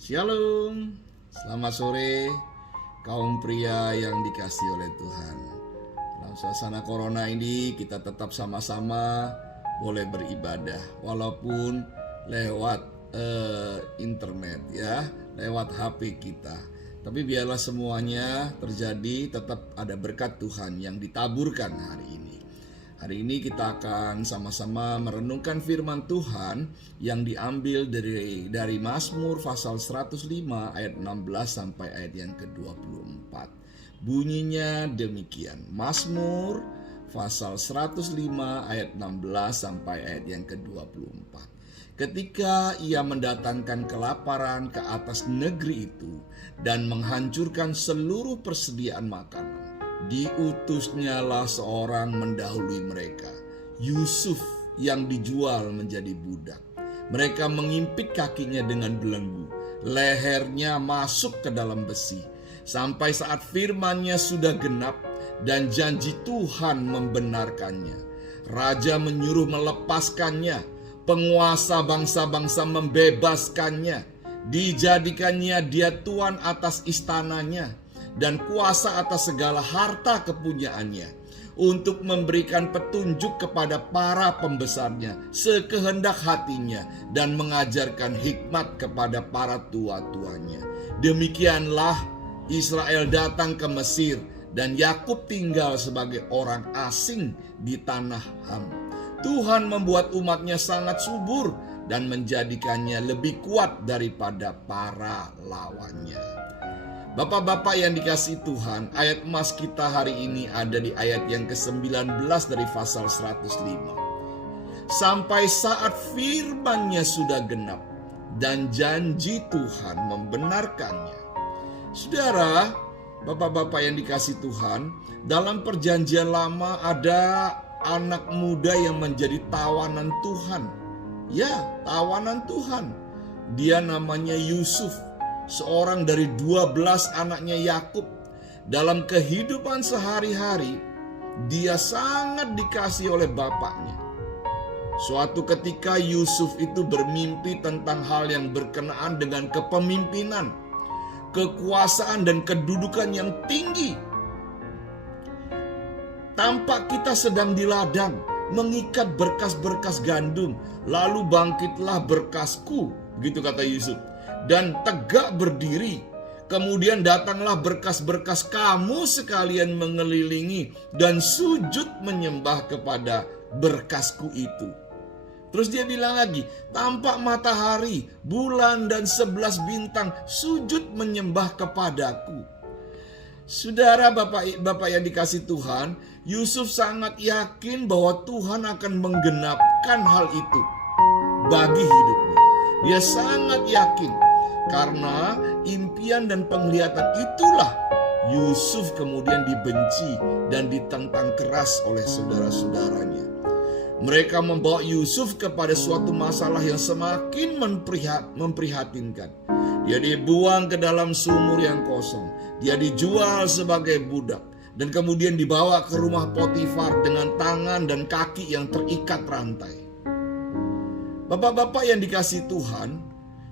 Shalom, selamat sore kaum pria yang dikasihi oleh Tuhan. Dalam suasana corona ini kita tetap sama-sama boleh beribadah walaupun lewat internet ya, lewat HP kita. Tapi biarlah semuanya terjadi, tetap ada berkat Tuhan yang ditaburkan hari ini. Hari ini kita akan sama-sama merenungkan firman Tuhan yang diambil dari Mazmur pasal 105 ayat 16 sampai ayat yang ke-24. Bunyinya demikian. Mazmur pasal 105 ayat 16 sampai ayat yang ke-24. Ketika ia mendatangkan kelaparan ke atas negeri itu dan menghancurkan seluruh persediaan makanan, diutusnyalah seorang mendahului mereka, Yusuf yang dijual menjadi budak. Mereka mengimpit kakinya dengan belenggu, lehernya masuk ke dalam besi, sampai saat firman-Nya sudah genap dan janji Tuhan membenarkannya. Raja menyuruh melepaskannya, penguasa bangsa-bangsa membebaskannya, dijadikannya dia tuan atas istananya dan kuasa atas segala harta kepunyaannya, untuk memberikan petunjuk kepada para pembesarnya sekehendak hatinya dan mengajarkan hikmat kepada para tua-tuanya. Demikianlah Israel datang ke Mesir dan Yakub tinggal sebagai orang asing di tanah Ham. Tuhan membuat umatnya sangat subur dan menjadikannya lebih kuat daripada para lawannya. Bapak-bapak yang dikasihi Tuhan, ayat emas kita hari ini ada di ayat yang ke-19 dari pasal 105. Sampai saat firman-Nya sudah genap dan janji Tuhan membenarkannya. Saudara, bapak-bapak yang dikasihi Tuhan, dalam perjanjian lama ada anak muda yang menjadi tawanan Tuhan. Ya, tawanan Tuhan. Dia namanya Yusuf, seorang dari 12 anaknya Yakub. Dalam kehidupan sehari-hari, dia sangat dikasihi oleh bapaknya. Suatu ketika Yusuf itu bermimpi tentang hal yang berkenaan dengan kepemimpinan, kekuasaan dan kedudukan yang tinggi. Tampak kita sedang di ladang mengikat berkas-berkas gandum, lalu bangkitlah berkasku, begitu kata Yusuf, dan tegak berdiri. Kemudian datanglah berkas-berkas kamu sekalian mengelilingi dan sujud menyembah kepada berkasku itu. Terus dia bilang lagi, tampak matahari, bulan dan 11 bintang sujud menyembah kepadaku. Saudara, bapak yang dikasihi Tuhan, Yusuf sangat yakin bahwa Tuhan akan menggenapkan hal itu bagi hidupnya. Dia sangat yakin. Karena impian dan penglihatan itulah Yusuf kemudian dibenci dan ditentang keras oleh saudara-saudaranya. Mereka membawa Yusuf kepada suatu masalah yang semakin memprihatinkan. Dia dibuang ke dalam sumur yang kosong. Dia dijual sebagai budak dan kemudian dibawa ke rumah Potifar dengan tangan dan kaki yang terikat rantai. Bapak-bapak yang dikasihi Tuhan,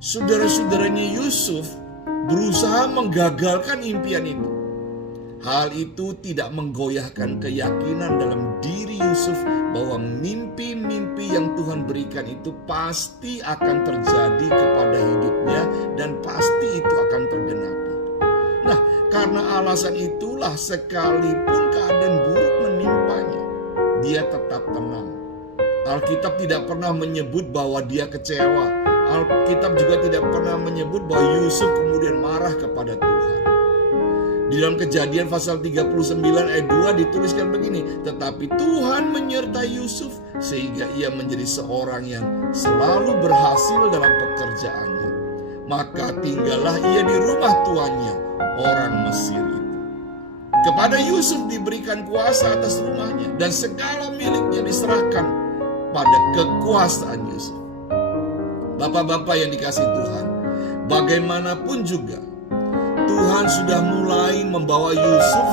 saudara-saudaranya Yusuf berusaha menggagalkan impian itu. Hal itu tidak menggoyahkan keyakinan dalam diri Yusuf bahwa mimpi-mimpi yang Tuhan berikan itu pasti akan terjadi kepada hidupnya dan pasti itu akan tergenapi. Nah, karena alasan itulah sekalipun keadaan buruk menimpanya, dia tetap tenang. Alkitab tidak pernah menyebut bahwa dia kecewa. Alkitab juga tidak pernah menyebut bahwa Yusuf kemudian marah kepada Tuhan. Di dalam Kejadian pasal 39 ayat 2 dituliskan begini, tetapi Tuhan menyertai Yusuf sehingga ia menjadi seorang yang selalu berhasil dalam pekerjaannya. Maka tinggallah ia di rumah tuannya, orang Mesir itu. Kepada Yusuf diberikan kuasa atas rumahnya dan segala miliknya diserahkan pada kekuasaan Yusuf. Bapak-bapak yang dikasihi Tuhan, bagaimanapun juga Tuhan sudah mulai membawa Yusuf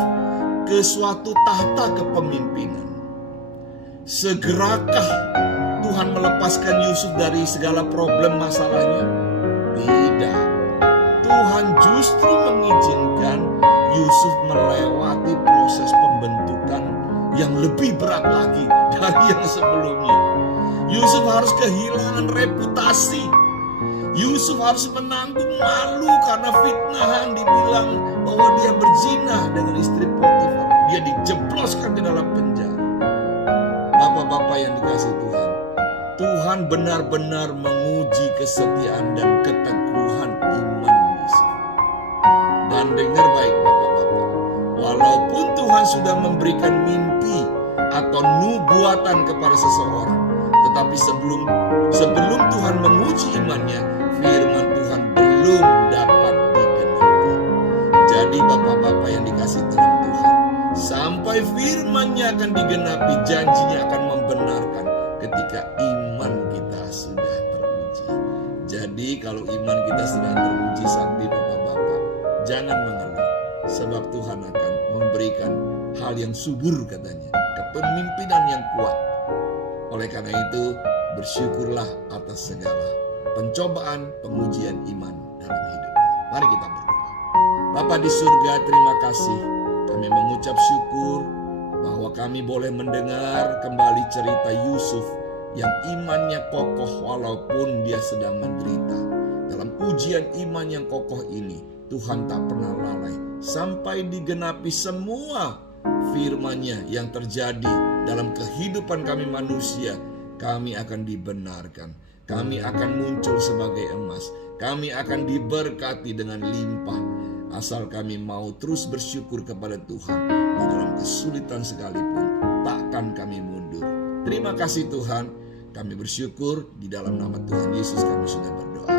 ke suatu tahta kepemimpinan. Segerakah Tuhan melepaskan Yusuf dari segala problem masalahnya? Tidak. justru mengizinkan Yusuf melewati proses pembentukan yang lebih berat lagi dari yang sebelumnya. Yusuf harus kehilangan reputasi. Yusuf harus menanggung malu karena fitnahan dibilang bahwa dia berzina dengan istri Potifar. Dia dijebloskan ke dalam penjara. Bapak-bapak yang dikasihi Tuhan, Tuhan benar-benar menguji kesetiaan dan keteguhan iman Yusuf. Dan dengar baik bapak-bapak, walaupun Tuhan sudah memberikan mimpi atau nubuatan kepada seseorang, tetapi sebelum Tuhan menguji imannya, firman Tuhan belum dapat digenapi. Jadi bapak-bapak yang dikasihi dalam Tuhan, sampai firman-Nya akan digenapi, janjinya akan membenarkan ketika iman kita sudah teruji. Jadi kalau iman kita sedang teruji saat ini bapak-bapak, jangan mengeluh, sebab Tuhan akan memberikan hal yang subur katanya, kepemimpinan yang kuat. Oleh karena itu, bersyukurlah atas segala pencobaan, pengujian iman dalam hidupmu. Mari kita berdoa. Bapa di surga, terima kasih. Kami mengucap syukur bahwa kami boleh mendengar kembali cerita Yusuf yang imannya kokoh walaupun dia sedang menderita. Dalam ujian iman yang kokoh ini, Tuhan tak pernah lalai sampai digenapi semua firman-Nya yang terjadi dalam kehidupan kami manusia. Kami akan dibenarkan, kami akan muncul sebagai emas, kami akan diberkati dengan limpah, asal kami mau terus bersyukur kepada Tuhan di dalam kesulitan sekalipun. Takkan kami mundur. Terima kasih Tuhan, kami bersyukur di dalam nama Tuhan Yesus kami sudah berdoa.